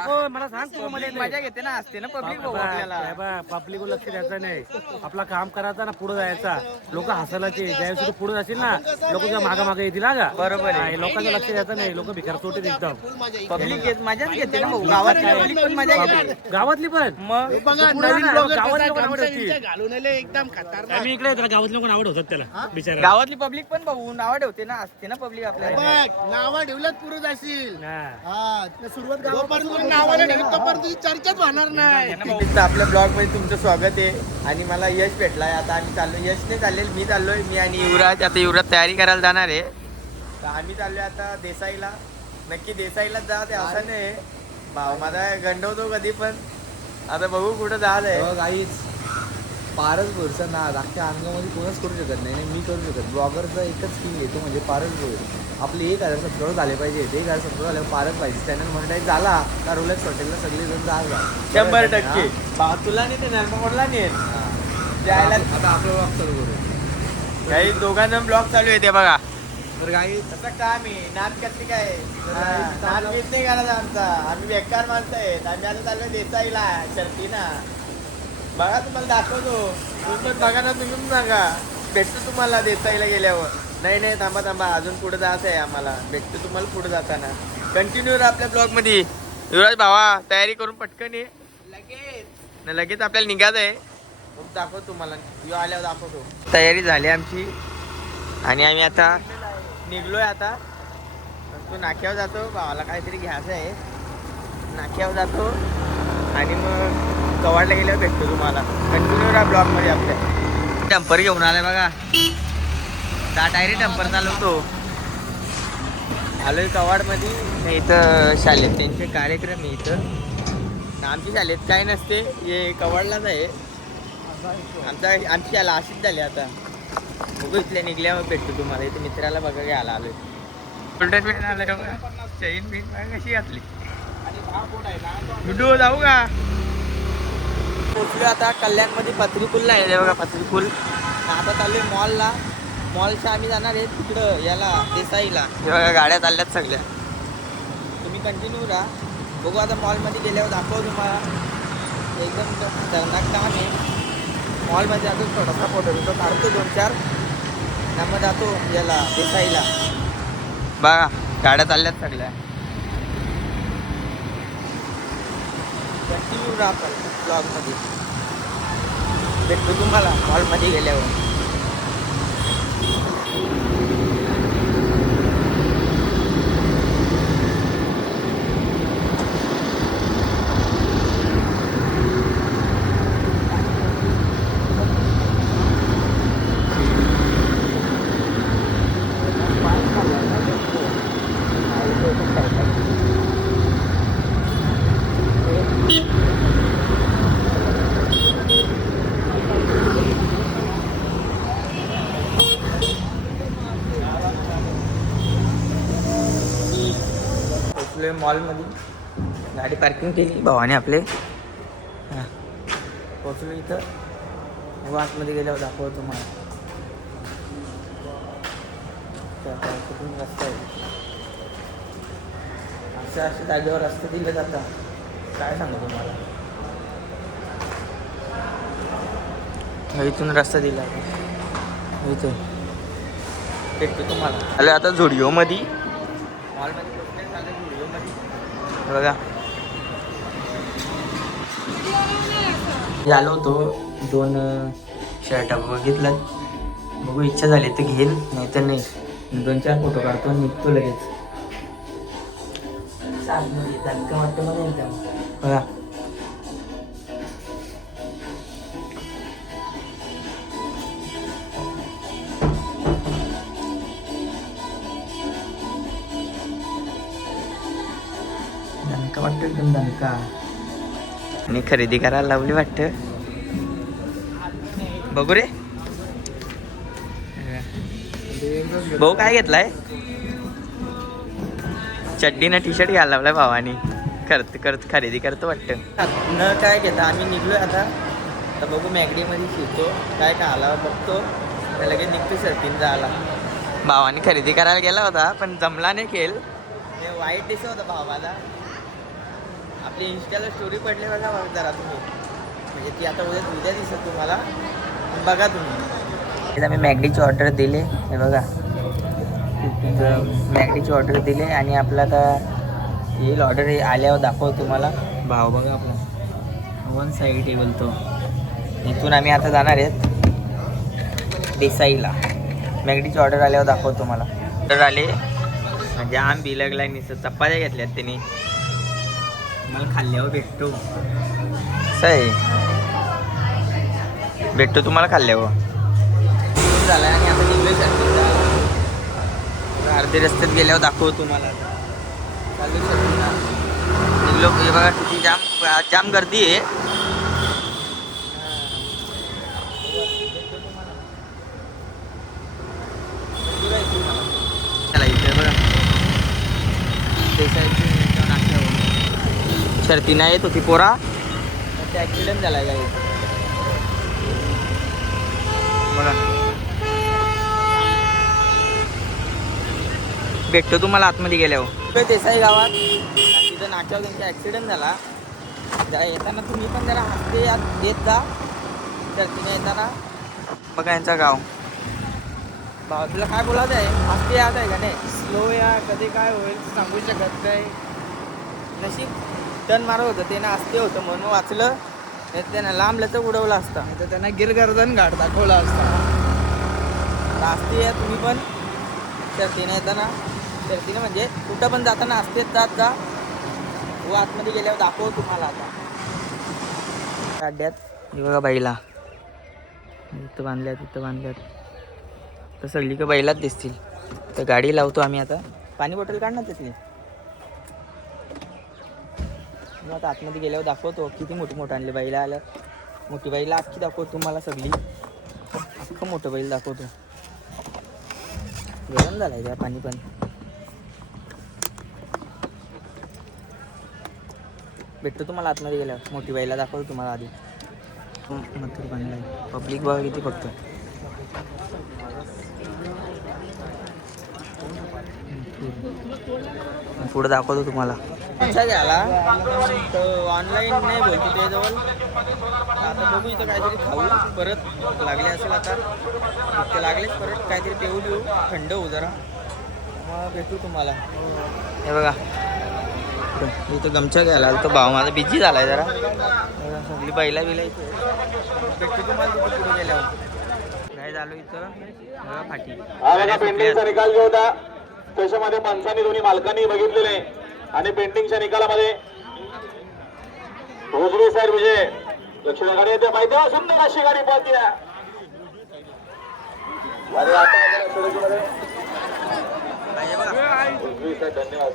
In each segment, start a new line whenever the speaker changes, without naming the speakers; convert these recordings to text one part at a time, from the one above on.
नको मला सांग तू मध्ये.
मजा घेते ना असते ना पब्लिक
पब्लिक लक्ष द्यायचं नाही. आपला काम करायचा ना पुढे जायचा. लोक हसायलाचे ज्यावेळेस तू पुढे जाशील ना लोक तुझ्या मागे मागे येतील का?
बरोबर आहे.
लोकांचं लक्ष द्यायचं नाही. लोक भिकार सोडतील एकदम.
पब्लिक घेत मजाच घेते ना भाऊ. गावात पब्लिक पण मजा घेते.
गावातली पण?
मग?
बघा नवीन गावातली
आले एकदम खतरनाक.
इकडे ना, गावातली लोक आवड होतात त्याला बिचारा
गावातली पब्लिक पण भाऊ नाव ठेवते ना असते ना पब्लिक आपल्याला.
नावा ठेवल्यात
हा.
हा सुरुवात जोपर्यंत नावाला ठेवत तोपर्यंत तुझी चर्चाच होणार नाही.
तर आपल्या ब्लॉगमध्ये तुमचं स्वागत आहे. आणि मला यश भेटलाय. आता आम्ही चाललो यश नाही चाललेल. मी चाललोय. मी आणि युवराज आता युवराज तयारी करायला जाणार आहे. तर आम्ही चाललोय आता देसाईला. नक्की देसाईलाच जा ते असं नाही. भाऊ माझा गंडवतो कधी पण. आता बघू कुठं जात आहे.
काहीच पारस बोरचा ना अख्ख्या अंगामध्ये कोणच करू शकत नाही मी करू शकत. ब्लॉगरचा एकच स्किल घेतो म्हणजे पारस बोर. आपले एक हजार सबस्क्राईबर झाले पाहिजे एक हजार सबस्क्राईबर झाल्यावर पारस पाहिजे. चॅनल म्हणताय झाला का रोलेक्स हॉटेलला सगळे जण जा.
शंभर टक्के. तुला नाही ते नर्मकोडला नाही? जायला
आता आपलं ब्लॉग चालू करू.
काही दोघांना ब्लॉग चालू आहे ते बघा.
तर काही
तसं काम आहे. नाच करते काय? नाच बीत नाही करायचा आमचा. आम्ही बेकार माणसं आहेत. आम्ही आता चाललोय देसाईला शर्ती ना बघा तुम्हाला दाखवतो. तुम्ही बघा ना तुम्ही सांगा. भेटतो तुम्हाला देसाईला गेल्यावर. नाही नाही थांबा थांबा. अजून पुढे जायचं आहे आम्हाला. भेटतो तुम्हाला पुढे जाताना. कंटिन्यू राहा आपल्या ब्लॉगमध्ये युवराज भावा तयारी करून पटकन ये. लगेच. ना लगेच आपल्याला निघायचं आहे मग दाखवतो तुम्हाला. यो आल्यावर दाखवतो. तयारी झाली आमची. आणि आम्ही आता निघलोय आता. तो नाक्यावर जातो. भावाला काहीतरी घ्यायचं आहे नाक्यावर जातो. आणि मग कवाडला गेल्यावर भेटतो तुम्हाला. कंटिन्यू राहा ब्लॉगमध्ये आपल्या. टंपर घेऊन आलाय बघा. त्या डायरेक्ट टंपर चालवतो. आलोय कवाडमध्ये. नाही इथं शाळेत. त्यांचे कार्यक्रम आहे इथं. आमची शाळेत काय नसते. हे कवाडलाच आहे. आमचा आमची शाळा अशीच झाली आता. बघू इथल्या निघल्यावर भेटतो तुम्हाला. इथे मित्राला बघा घ्यायला आलोय. गोल्डन आलं चैन बिन कशी घातली. डुडू जाऊ का? पोचलो आता कल्याणमध्ये पत्रीपूलला आहे बघा पत्रीपूल. आता चाललोय मॉलला. मॉलच्या आम्ही जाणार आहे तिकडं याला देसाईला. हे बघा गाड्या चालल्यात सगळ्या. तुम्ही कंटिन्यू राहा. बघू आता मॉलमध्ये गेल्यावर दाखव तुम्हाला. एकदम खतरनाक काम आहे. मॉलमध्ये जातो थोडासा फोटो घेतो काढतो दोन चार त्यामध्ये जातो याला देसाईला. बघा गाड्या चालल्यात सगळ्या. कंटिन्यू राहा ब्लॉगमध्ये. भेटतो तुम्हाला हॉलमध्ये गेल्यावर. मॉलमध्ये. गाडी पार्किंग केली. भावाने आपले. हां. पोचलो इथं. आतमध्ये गेल्यावर दाखवतो तुम्हाला. कुठून रस्ता आहे? अशा अशा जागेवर रस्ते दिले जातात. काय सांगू तुम्हाला? इथून रस्ता दिला. इथं भेटतो तुम्हाला. आलं आता झुडिओमध्ये. मॉलमध्ये पोचले चालले झुडिओमध्ये हे बघा. आलो होतो दोन शर्ट बघितलं. बघू इच्छा झाली तर घेईल नाही. तर नाही दोन चार फोटो काढतो निघतो लगेच. बघा. खरेदी करायला लावली वाटतं. बघू रे. भाऊ काय घेतलाय? चड्डीनं टी शर्ट घ्यायला लावलाय भावानी. करत करत खरेदी करतो वाटतं. न काय घेता? आम्ही निघलोय आता. तर बघू मॅगडीमध्ये शिरतो. काय काय आला बघतो लगेच निघतो शर्टीन जायला. भावानी खरेदी करायला गेला होता पण जमला नाही खेळ. वाईट दिसत होता भावाला. आपली इंस्टाला स्टोरी पडली बघा जरा तुम्ही. म्हणजे ती आता उद्या उद्या दिसत तुम्हाला. बघा तुम्ही. आम्ही मॅगडीची ऑर्डर दिले. हे बघा. मॅगडीची ऑर्डर दिले आणि आपला आता येईल ऑर्डर आल्यावर दाखव तुम्हाला. भाव बघा आपला. वन साईड टेबल तो. इथून आम्ही आता जाणार आहेत. देसाईला. मॅगडीची ऑर्डर आल्यावर दाखवतो तुम्हाला. ऑर्डर आले. म्हणजे आम बिलगला निसत चपात्या घेतल्यात त्यांनी. मला खाल्ल्यावर भेटतो. आहे भेटतो तुम्हाला खाल्ल्यावर. झालं आणि आता अर्धे रस्त्यात गेल्यावर दाखवतो तुम्हाला चालू निघलो हे बघा किती जाम जाम गर्दी आहे चला इथे बघा देसाईची नाश्त्यावर शर्ती नाही येत होती पोरा. तर ते ॲक्सिडेंट झाला काही बघा. भेटतो तुम्हाला आतमध्ये गेल्यावर. देसाई गावात. तिथं नाट्यावर त्यांचा ॲक्सिडेंट झाला. जरा येताना तुम्ही पण जरा हसते यात येत जा. शर्तीने येताना. बघा यांचं गाव. भाऊ तुला काय बोलायचं आहे? हसते याद आहे का नाही?
स्लो या कधी काय होईल सांगू शकत नाही.
नशीब. टन मारत होतं. ते ना असते होतं म्हणून वाचलं. नाही त्यानं लांब लचक उडवला असता.
तर त्यांना गिरगर्दन घाट दाखवला असता.
असते या तुम्ही पण. शर्तीने येताना शर्तीने म्हणजे कुठं पण जाताना असतेच जात जा. व आतमध्ये गेल्यावर दाखव तुम्हाला आता. अड्ड्यात हे बघा बाईला इथं बांधल्यात इथं बांधल्यात. तर सगळी का बैलाच दिसतील. तर गाडी लावतो आम्ही आता. पाणी बॉटल काढ ना मी आता आतमध्ये गेल्यावर दाखवतो किती मोठी मोठं आणले बैला आलं. मोठी बाईला अख्खी दाखवतो तुम्हाला सगळी. अख्खं मोठं बैल दाखवतो. गरम झाला आहे त्या पाणी पण. भेटतो तुम्हाला आतमध्ये गेल्यावर. मोठी बैला दाखवतो तुम्हाला आधी. मथुर बांधलाय पब्लिक बघा किती फक्त. पुढं दाखवतो तुम्हाला. अच्छा घ्याला तर ऑनलाईन नाही बोलतो त्याजवळ. आता बघू इथं काहीतरी खाऊ परत लागले असेल आता. ते तर लागलेच परत काहीतरी पेऊ देऊ थंड होऊ जरा. मग भेटू तुम्हाला. हे बघा. इथं- गमछा घ्यायला आलो तो माझा बिझी झालाय जरा. सगळी बैला बिला इथे. भेटू तुम्हाला तिथे पुढे गेल्यावर. काय झालो इथं. बघा फाटी. काल
निकाल जो होता त्याच्यामध्ये माणसांनी दोन्ही मालकांनी बघितलेले आणि पेंटिंगच्या निकालामध्ये उजवी साईड विजय लक्ष्मी गाडी येते माहिती आहे सुंदर अशी गाडी पाहते.
हे
धन्यवाद.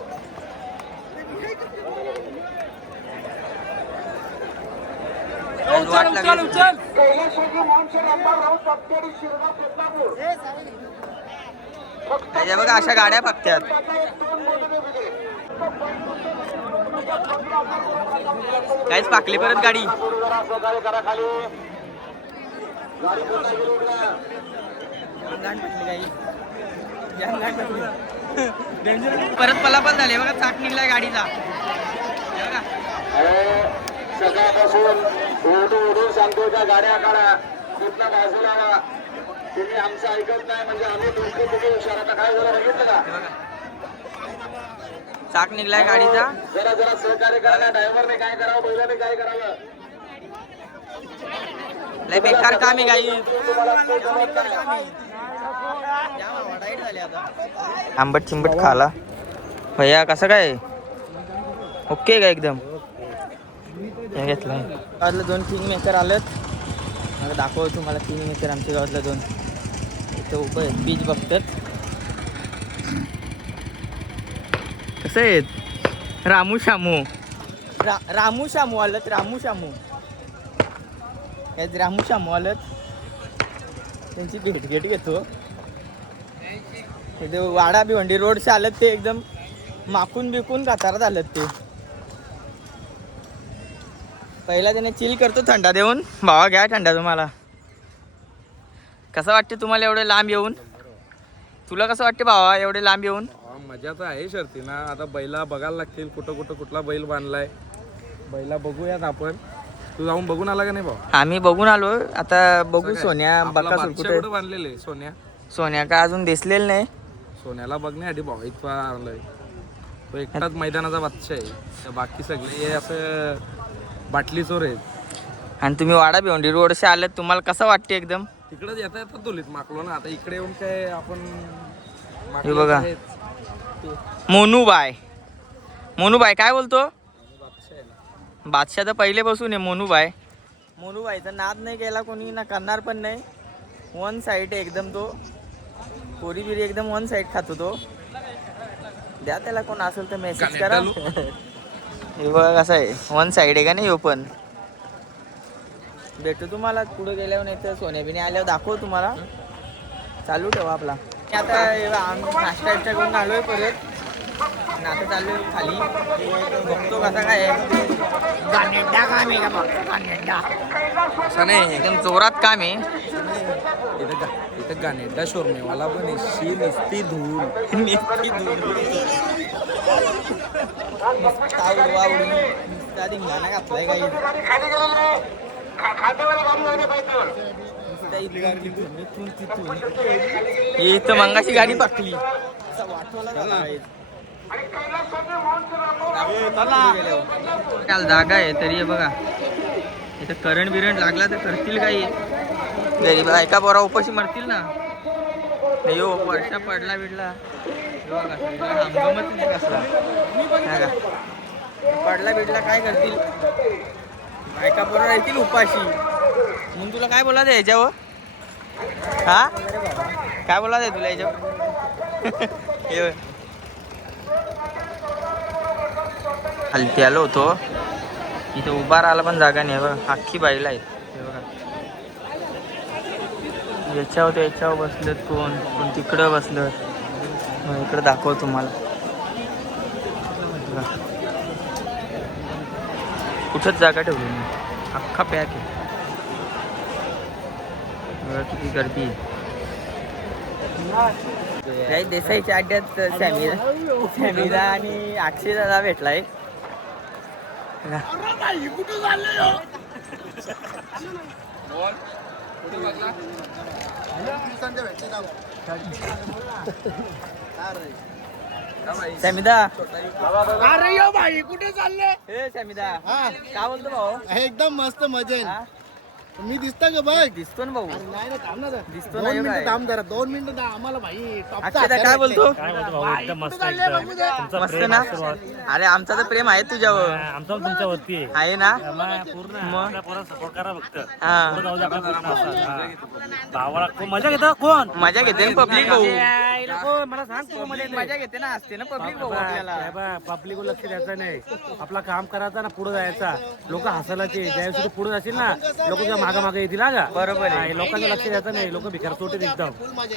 हे बघा अशा गाड्या फक्त्यात काहीच पाकली परत गाडी.
जरा सहकार्य करा
परत पलापल झाले बघा चाक निघलाय गाडीचा.
सकाळपासून ओरडून ओढून सांगतो त्या गाड्या काढा. कुठला बाजूला तुम्ही आमचं ऐकत नाही म्हणजे आम्ही तुमचे तुम्ही हुशार. आता काय झालं बघितलं का?
चाक निघलाय गाडीचा.
जरा जरा सहकार्य करा ना. ड्रायव्हरने काय करावं बैलाने काय करावं?
लय बेकार काम आहे गाई आंबट चिंबट खाला. भैया कसं काय? ओके का एकदम? हे घेतलं गावातलं दोन किंग मेकर आलेत. मला दाखव तुम्हाला किंग मेकर आमच्या गावातलं दोन. इथं उभं आहे बीच बघतात. कसं आहेत? रामू शामू. रा रामू शामू आलत रामू शामू. यात रामू शामू आलत त्यांची भेट घेट घेतो इथे वाडा भिवंडी रोडचे आलत ते एकदम माकून बिकून कातारात आलत ते. पहिला त्याने चिल करतो थंडा देऊन. भावा घ्या थंडा तुम्हाला. कसं वाटते तुम्हाला एवढे लांब येऊन? तुला कसं वाटते भावा एवढे लांब येऊन?
मजा तर आहे शर्ती ना आता बैला बघायला लागतील कुठं कुठं कुठला बैल बांधलाय.
बैला बघूयात आपण. तू जाऊन बघून आला का नाही भाऊ?
आम्ही बघून आलो. आता बघू सोन्या बका कुठे
कुठं बांधलेले सोन्या?
सोन्या का अजून दिसलेलं नाही.
सोन्याला बघण्यासाठी भाऊ इथं आलोय तो एकटाच मैदानाचा बादशाह आहे. तर बाकी सगळे हे असं बाटली चोर आहेत.
आणि तुम्ही वाडा भिवंडी रोडशी आले तुम्हाला कसं वाटते एकदम?
तिकडे येता येतात तुलीत माकलो ना आता इकडे येऊन काय आपण
हे बघा.
आहेत.
मोनूबाय मोनूबाय काय बोलतो?
बादशाह आहे ना.
बादशाह तर पहिले बसून आहे मोनूबाय मोनूबाईचा नाद नाही केला कोणी ना करणार पण नाही. वन साईड आहे एकदम तो. पोरी बिरी एकदम वन साईड खातो तो. द्या त्याला कोण असेल तर मेसेज करा. हे बघा कसं आहे. वन साईड आहे का नाही ओपन भेटू तुम्हाला पुढे गेल्यावर नाही तर सोन्याबिने आल्यावर दाखव तुम्हाला. चालू ठेवा आपला. आता हे बघा, आम्ही नाश्ता बिष्टा करून आलोय परत. आणि आता चाललोय खाली. बघतो कसा काय आहे. गाणेड्डा काम आहे का बघ गाणेड्डा असं नाही एकदम जोरात काम आहे.
इथं गा इथं शोरमेवाला पण आहे. शी नसती धूल.
नुसती धूळ. नुसता उडवा उडवी, नुसता धिंगाणा घातलाय काही नुसता इथून तिथून, इथून तिथून. हे इथं मंगाची गाडी पकली असा वाटवाला झाला आहे. काल जागा आहे तरी हे बघा. इथं करंट बिरंट लागला तर करतील काही. गरीब एका बोरा उपाशी मरतील ना. नाही हो वर्षा पडला बिडला. हे बघा, सगळीकडे हंगामच नाही कसला. का? पडला बिडला काय करतील? बायका पोरं राहतील उपाशी. म्हणून तुला काय बोला दे याच्यावर? हा? काय बोला ते तुला याच्यावर? हे आलो होतो. इथे उभा राहायला पण जागा नाही बघ. अख्खी बाईला आहेत. बघा. याच्यावर याच्यावर बसलेत कोण? कोण तिकडं बसलं? मग इकडं दाखव तुम्हाला. कुठंच जागा ठेवली नाही. अख्खा पॅक आहे. बघा किती गर्दी देसाईच्या अड्ड्यात सॅमीरा सॅमीरा आणि अक्षय दादा भेटलाय. सॅमिदा
अरे यो भाई कुठे चालले?
हे सॅमिदा
हा
काय बोलतो भाऊ?
एकदम मस्त मजेन
हा?
मी दिसता का बघ
दिसतो ना भाऊ.
अरे नाही ना थांब ना जरा.
दिसतो
दोन
ना हे
मिनिटं
काय?
थांब जरा. दोन मिनिटं थांब. आम्हाला भाई टॉपचा
काय बोलतो?
काय बोलतो भाऊ? एकदम मस्त
चालले
एकदम
बघू दे.
तुमचं
मस्त
प्रेम
ना?
आशीर्वाद
अरे आमचा तर प्रेम आहे तुझ्यावर.
आमचा तुमच्यावरती आहे.
आहे ना?
पूर्ण
मग?
आपल्या पोराला सपोर्ट करा फक्त.
हा.
पुढं जाऊ दे आपल्या पूर्ण असं. हा. भावाला कोण मजा घेतो. कोण?
मजा घेते ना पब्लिक भाऊ.
कोण? मला सांग तू मजा
घेते. ना असते ना पब्लिक भाऊ आपल्याला.
पब्लिक लक्ष द्यायचं नाही. आपला काम करायचा ना पुढे जायचा. लोक हसायलाचे ज्यावेळेस तू पुढे जाशील ना लोक तुझ्या मागे मागे येतील हा का?
बरोबर आहे.
हा, लोकांचं लक्ष द्यायचं नाही लोक भिकार सोडतील एकदम.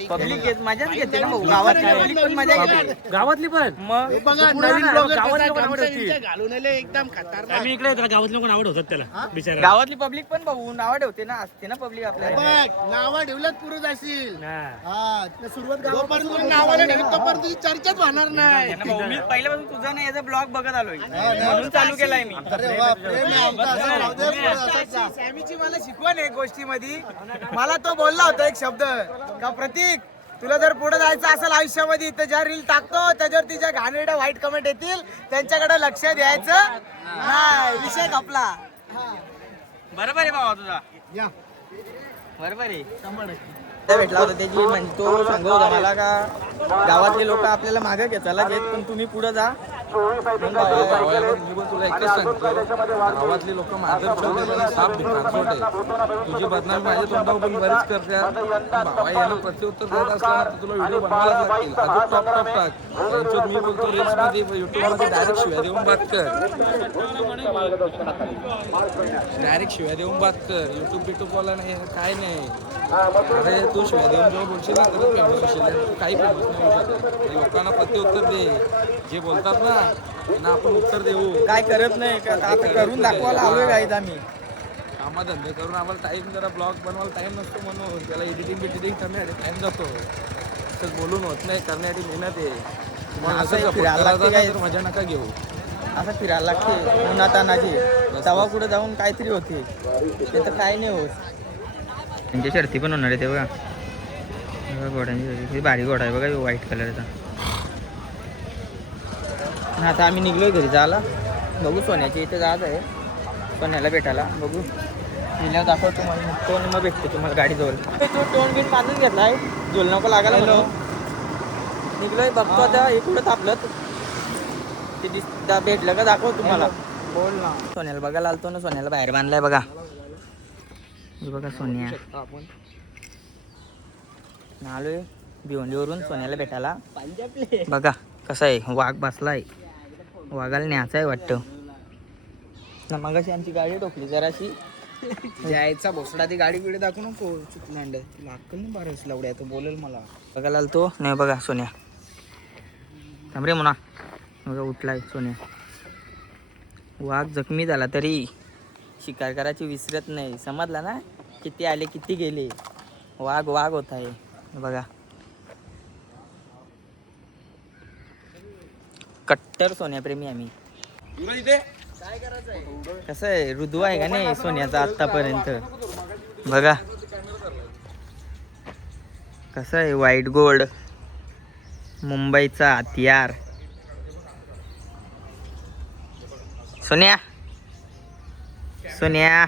पब्लिक घेत मजाच घेते ना भाऊ. गावात पब्लिक पण मजा घेते
गावातली पण?
मग?
बघा
पुढं
नवीन
ना, गावात
कसा
आवडती.
बिमछा घालून आले एकदम खतरनाक.
आम्ही इकडे त्याला गावातले लोक आवड होतात त्याला बिचारा
गावातली पब्लिक पण भाऊ नाव ठेवते ना असते ना पब्लिक आपल्याला.
बघ नावा ठेवल्यात पुरत असेल
हा.
हा त्या सुरुवात जोपर्यंत नावाला ठेवत तोपर्यंत तुझी चर्चाच होणार नाही.
ना भाऊ, मी पहिल्यापासून तुझा नाही याचा ब्लॉग बघत आलोय. म्हणून चालू केलाय मी.
अरे वा प्रेम आहे आमचं असं राहू दे, पुढं असंच जा.
सॅमीची मला शिकवण आहे गोष्टीमध्ये. मला तो बोलला होता एक शब्द. का प्रतीक तुला जर पुढे जायचं असेल आयुष्यामध्ये तर ज्या रील टाकतो त्याच्यावर तिच्या घाणेरड्या वाईट कमेंट येतील त्यांच्याकडे लक्ष द्यायचं नाही. विषय कपला
बरोबर आहे भावा तुझा. बरोबर आहे. भेटला होता त्याची म्हणजे तो सांगत होता मला का गावातले लोक आपल्याला मागे घेताला घेत पण तुम्ही पुढे जा.
मी पण तुला एकच सांगतो गावातले लोक माझं साप भिकारचोट आहे तुझी बदनामी माझ्या तोंडावर पण बरीच करतात भावा यानं प्रत्युत्तर देत असला तर तुला व्हिडिओ बनवायला लागतील. अजून टॉप टॉप टाक. यांच्यात मी बोलतो रील्समध्ये युट्यूबमध्ये डायरेक्ट शिव्या देऊन बात कर. डायरेक्ट शिव्या देऊन बात कर. युट्यूब बिट्यूब वाला नाही काय नाही. अरे तू शिव्या देऊन जेव्हा बोलशील ना तरच फेमस होशील. काही फेमस नाही होऊ शकत. लोकांना प्रत्युत्तर दे. जे बोलतात ना त्यांना आपण उत्तर देऊ.
काय करत नाही का आता करून दाखवायला आलोय गाईत आम्ही.
कामधंदे करून आम्हाला टाईम जरा ब्लॉग बनवायला टाईम नसतो म्हणून त्याला एडिटिंग बिडिटिंग करण्यासाठी टाईम जातो. असं बोलून होत नाही करण्यासाठी मेहनत आहे. तुम्हाला
असं फिरायला लागते काय?
ना तर मजा नका घेऊ.
असं फिरायला लागते उन्हातानाची. तवा कुठं जाऊन काहीतरी होते. ते तर काय नाही होत.
त्यांची शर्ती पण होणार आहे ते बघा. बघा घोड्यांची भारी घोडा आहे बघा व्हाईट कलरचा
आणि आता आम्ही निघलोय घरी जायला. बघू सोन्याच्या इथे जायचं आहे. सोन्याला भेटायला. बघू. गेल्यावर दाखव तुम्हाला. टोन मग भेटते तुम्हाला गाडी जवळ तो टोन बिन बांधून घेतलाय. झोल नको लागायला निघलोय बघतो आता. कुठं थांबलं ते दिस भेटलं का? दाखव तुम्हाला. बोल ना. सोन्याला बघायला आलतो ना. सोन्याला बाहेर बांधलाय बघा. बघा सोन्या. आलोय भिवंडीवरून सोन्याला भेटायला. बघा कसा आहे. वाघ बसलाय. वाघाला न्यायचा आहे वाटतं. ना मगाशी आमची गाडी टोकली जराशी
जायचा भोसडा ती गाडी बिडी दाखवू नको चुकलांड तुला अक्कल नाही बारा लावड्या तो बोलेल मला.
बघायला आलतो नाही बघा सोन्या. थांब रे म्हणा बघा उठलाय सोन्या. वाघ जखमी झाला तरी शिकार करायची विसरत नाही. समजला ना? किती आले किती गेले? वाघ वाघ होत आहे. बघा. कट्टर सोन्याप्रेमी आम्ही. कसं आहे रुदू आहे का नाही सोन्याचा आतापर्यंत बघा. कसं आहे व्हाईट गोल्ड मुंबईचा हतियार सोन्या. सोन्या.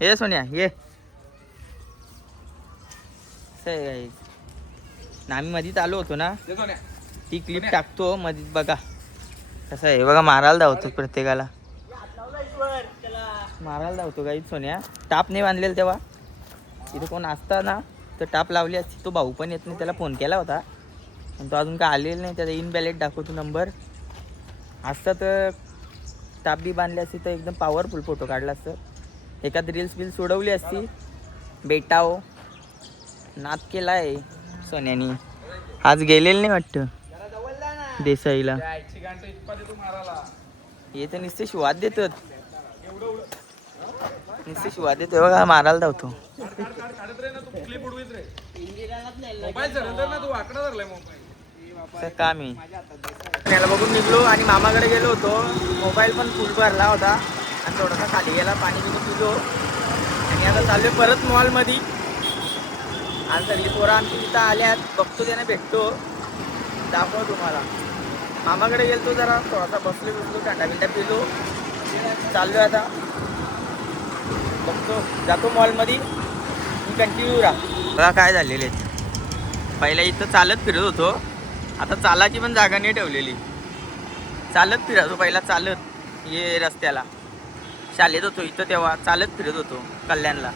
ये सोन्या ये. कसं आहे आम्ही मधीच आलो होतो ना? ती क्लिप टाकतो मधीत बघा. कसं आहे? बघा मारायला धावतो प्रत्येकाला. मारायला धावतो काही सोन्या. टाप नाही बांधलेला तेव्हा. इथे कोण असता ना तर टाप लावली असती. तो भाऊ पण येत नाही. त्याला फोन केला होता. पण तो अजून काय आलेला नाही. त्याचा इन बॅलेट दाखवतो नंबर असता तर टाप बी बांधली असती तर एकदम पॉवरफुल फोटो काढला असतं. एखाद रील्स बिल सोडवली असती. बेटाओ. नाद केला आहे सोन्यानी. आज गेलेलं नाही वाटतं. देसाईला. हे तर नुसते शिवाद देतात. नुसते शिवाद देतोय बघा मारायला धावतो. काम आहे. त्याला बघून निघलो आणि मामाकडे गेलो होतो. मोबाईल पण फुल भरला होता. आणि थोडासा खाली गेला पाणी बिणी पिलो. आणि आता चाललोय परत मॉलमध्ये आज सगळी पोरं आमची तिथं आल्यात. बघतो त्याने भेटतो. दाखव तुम्हाला. मामाकडे गेलतो जरा थोडासा बसलो बिसलो थंडा बिंडा पिलो. चाललो आता. बघतो जातो मॉलमध्ये. कंटिन्यू राहा. बघा काय झालेले पहिल्या इथं चालत फिरत होतो. आता चालाची पण जागा नाही ठेवलेली. चालत फिरत होतो पहिला चालत. ये रस्त्याला. शाळेत होतो इथं तेव्हा चालत फिरत होतो कल्याणला.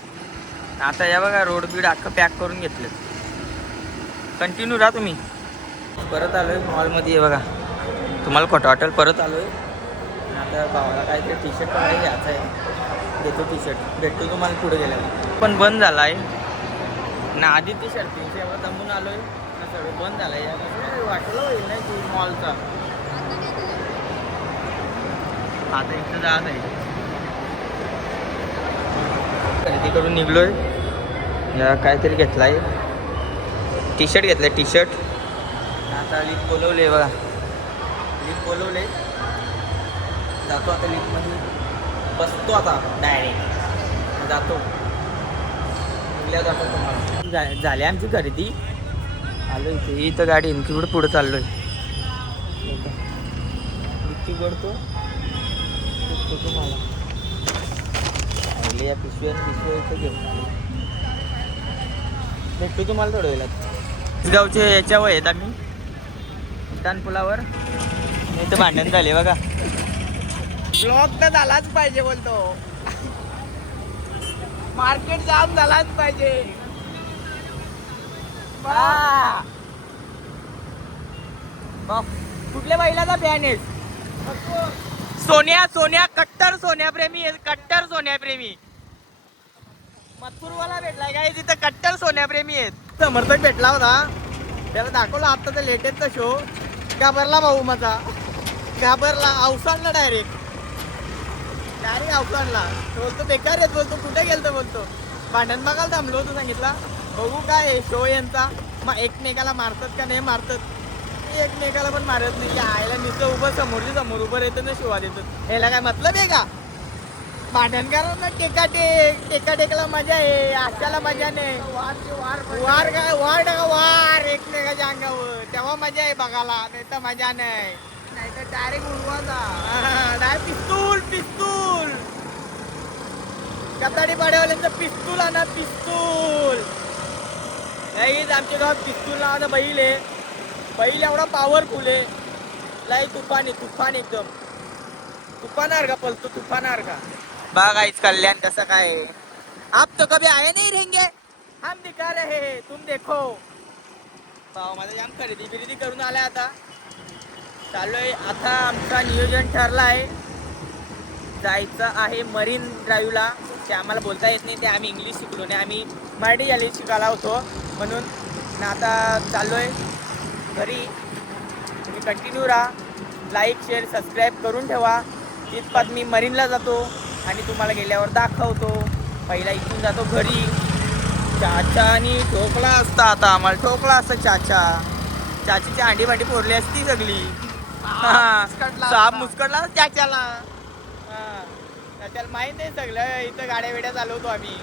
आता या बघा रोड बीड अख्खं पॅक करून घेतलं कंटिन्यू राहा तुम्ही. परत आलो आहे मॉलमध्ये बघा. तुम्हाला खोटं वाटेल परत आलो आहे आता भावाला काहीतरी टी शर्ट वगैरे घ्यायचं आहे. देतो टी शर्ट भेटतो तुम्हाला पुढे गेल्यावर. पण बंद झाला आहे ना आधी टी शर्ट तीनशे एवढं थांबून आलो आहे ना सगळं बंद झालं आहे वाटलं होईल नाही की मॉलचा आता इथं जात आहे. खरेदी करून निघलोय. या काहीतरी घेतलाय. टी शर्ट घेतलाय टी शर्ट आता बोलवलं बोलवले बघा. लिफ्ट बोलवले. जातो आता लिफ्टमध्ये बसतो आता डायरेक्ट जातो. जातो तुम्हाला. झाली आमची खरेदी. आलो इथे. इथं गाडी इनकी पुढे पुढे चाललोय. इतकी गडतो तुम्हाला. या पिशव्या आणि पिशव्या इथं घेऊन भेटतो तुम्हाला थोड्या वेळात. गावचे याच्यावर आहेत आम्ही. पुलावर इथं भांडण झाले बघा.
ब्लॉक तर झालाच पाहिजे बोलतो. मार्केट जाम झालाच पाहिजे.
कुठल्या बैलाचा फॅन आहेस? सोन्या सोन्या कट्टर सोन्या प्रेमी आहे कट्टर सोन्या प्रेमी. मथुरवाला भेटलाय काय? तिथं कट्टर सोन्या प्रेमी आहेत. समर्थक भेटला होता. त्याला दाखवला आत्ताचा लेटेस्टचा शो घाबरला भाऊ माझा. घाबरला अवसानला डायरेक्ट डायरेक्ट अवसानला बोलतो बेकार येत बोलतो कुठे गेलतो? बोलतो. भांडण बघायला थांबलो होतो सांगितला. बघू काय शो यांचा. मग एकमेकाला मारतात का? नाही मारतात. एकमेकाला पण मारत नाही. आयला नुसतं उभं समोरच्या समोर उभं येतं ना शिवा देतो. ह्याला काय मतलब आहे का? भांडण करा ना टेका टेक टेका टेकला मजा आहे आशाला मजा नाही. वार काय? वार का? वार एकमेकाच्या अंगावर. तेव्हा मजा आहे बघायला नाही तर मजा नाही. नाही डायरेक्ट उडवाचा डायरेक्ट पिस्तूल पिस्तूल. कताडी पाड्यावाल्यांचं पिस्तूल आणा पिस्तूल. नाहीच आमच्या गावात पिस्तूल नावाचा बैल आहे. बैल एवढा पॉवरफुल आहे. लय तुफान आहे तुफान एकदम. तुफानार का पलतो तुफानार का बघा कल्याण कसं काय आहे. आप तो कभी आए नहीं रहेंगे? हम दिखा रहे हैं, तुम देखो. भाऊ माझा जाम खरेदी बिरेदी करून आलाय आता. चालू आहे. आता आमचा नियोजन ठरला आहे. जायचं आहे मरीन ड्राईव्हला. ते आम्हाला बोलता येत नाही ते आम्ही इंग्लिश शिकलो नाही. आम्ही मराठी झाली शिकायला होतो. म्हणून ना आता आहे घरी. तुम्ही कंटिन्यू राहा. लाईक शेअर सबस्क्राईब करून ठेवा. तिथपात मी मरीनला जातो आणि तुम्हाला गेल्यावर दाखवतो. पहिला इथून जातो घरी. चाचानी ठोकला असता आता. आम्हाला ठोकला असता चाचा. चाचीची अंडी भांडी फोडली असती सगळी. साप मुस्कडला हा, त्याच्याला माहीत नाही सगळं इथं गाड्या बिड्या चालवतो आम्ही.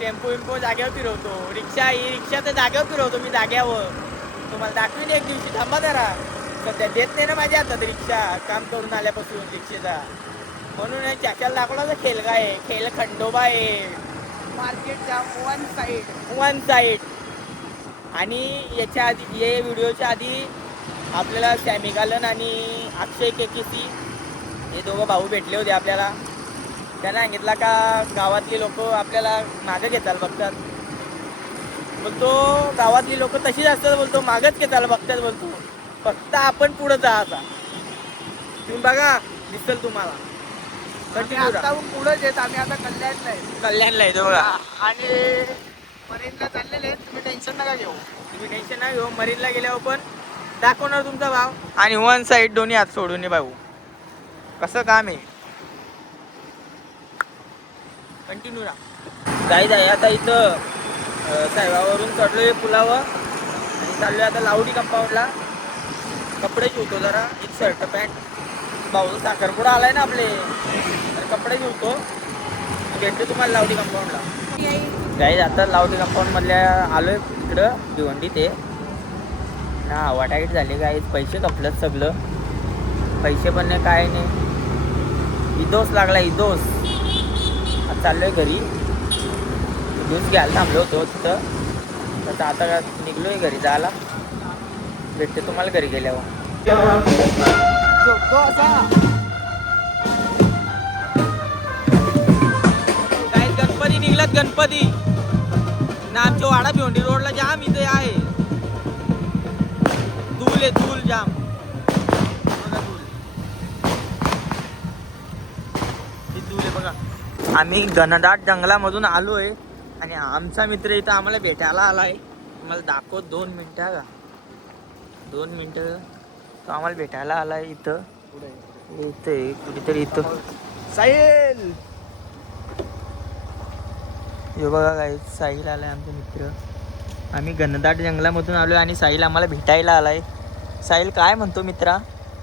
टेम्पो विम्पो जाग्यावर फिरवतो. रिक्षा ही रिक्षा तर जाग्यावर फिरवतो मी जाग्यावर. तुम्हाला दाखवीन एक दिवशी थांबा जरा. सध्या देत नाही ना माझ्या हातात रिक्षा काम करून आल्यापासून रिक्षेचा. म्हणून चाच्याला दाखवला तर काय आहे. खेळ खंडोबा आहे. मार्केटच्या वन साईड वन साईड आणि याच्या आधी हे व्हिडिओच्या आधी आपल्याला सॅमी गालन आणि अक्षय केकेसी हे दोघं भाऊ भेटले होते आपल्याला. त्यांना सांगितलं का गावातली लोक आपल्याला मागं घेताल बघतात. बोलतो गावातली लोक तशीच असतात बोलतो मागच घेताल बघतात बोलतो. फक्त आपण पुढं जा आता. तुम्ही बघा दिसल तुम्हाला. कंटिन्यू
पुढे येत आम्ही आता कल्याणला आहे
कल्याणला बघा.
आणि मरीनला चाललेले आहेत, तुम्ही टेन्शन नका घेऊ.
तुम्ही टेन्शन नाही घेऊ मरीनला गेल्यावर पण दाखवणार तुमचा भाव. आणि वन साईड दोन्ही हात सोडून ये भाऊ. कसं काम आहे? कंटिन्यू राहा. जाई जाई आता इथं साहेबावरून चढलोय पुलावर. आणि चाललोय आता लावडी कंपाऊंडला. कपडे शिवतो जरा एक शर्ट पॅन्ट. भाऊ साखरपुडा आलाय ना आपले. तर कपडे शिवतो. भेटतो तुम्हाला लावडी कंपाऊंडला. गाईज आता लावडी कंपाऊंड मधल्या आलोय इकडं भिवंडी ते ना हवा टाईट झाली काय पैसे कपलत सगळं. पैसे पण नाही काय नाही. इदोस लागला इदोस. आता चाललोय घरी. ज्यूस घ्यायला थांबलो होतो तिथं. तर आता का निघलोय घरी जायला. भेटते तुम्हाला घरी गेल्यावर. गणपती निघलात गणपती. ना आमच्या वाडा भिवंडी रोडला जाम इथे आहे. धूल आहे धूल जाम. बघा धूल. ही धूल आहे बघा. आम्ही घनदाट जंगलामधून आलोय आणि आमचा मित्र इथं आम्हाला भेटायला आलाय. मला दाखव दोन मिनिटं का दोन मिनिटं तो आम्हाला भेटायला आलाय इथं. इथं आहे, कुठेतरी इथं.
साहिल!
हे बघा काय साहिल आलाय आमचे मित्र. आम्ही घनदाट जंगलामधून आलोय आणि साहिल आम्हाला भेटायला आलाय. साहिल काय म्हणतो मित्रा?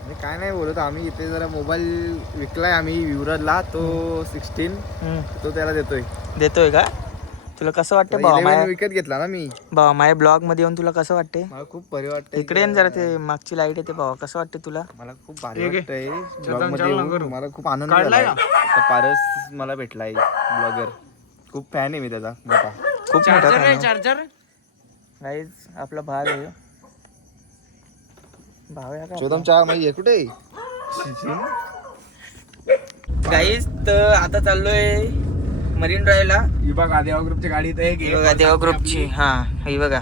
मी काय नाही बोलत आम्ही इथे जरा मोबाईल विकलाय आम्ही विवरला तो सिक्स्टीन तो त्याला देतोय.
देतोय का? तुला कसं वाटतं भावा माया
विकत घेतला ना मी.
भावा माझ्या ब्लॉगमध्ये येऊन तुला कसं वाटते
मला खूप बरे वाटतं
इकडे ये ना जरा ते मागची लाइट येते भावा कसं वाटते तुला?
मला खूप भारी वाटतंय. ब्लॉगमध्ये येऊन. मला खूप आनंद झालाय. आता पारस मला भेटलाय ब्लॉगर. खूप फॅन आहे मी त्याचा मोठा.
खूप मोठा चार्जर गाईज आपला भाग आहे.
शोधम चहा माहिती कुठे
गाईज तर आता चाललोय मरीन ड्राईव्हला
विभाग आदेवा ग्रुपची गाडी इथे एक
ही बघा देवा ग्रुपची. हा ही बघा.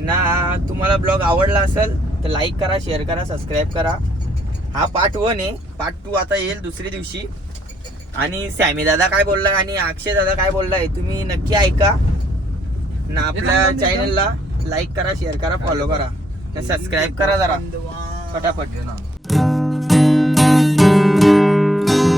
ना तुम्हाला ब्लॉग आवडला असेल तर लाईक करा शेअर करा सबस्क्राईब करा. हा पार्ट वन आहे. पार्ट टू आता येईल दुसऱ्या दिवशी. आणि सॅमी दादा काय बोलला आणि अक्षय दादा काय बोलला आहे तुम्ही नक्की ऐका. ना आपल्या चॅनलला लाईक करा शेअर करा फॉलो करा. सबस्क्राईब करा जरा. फटाफट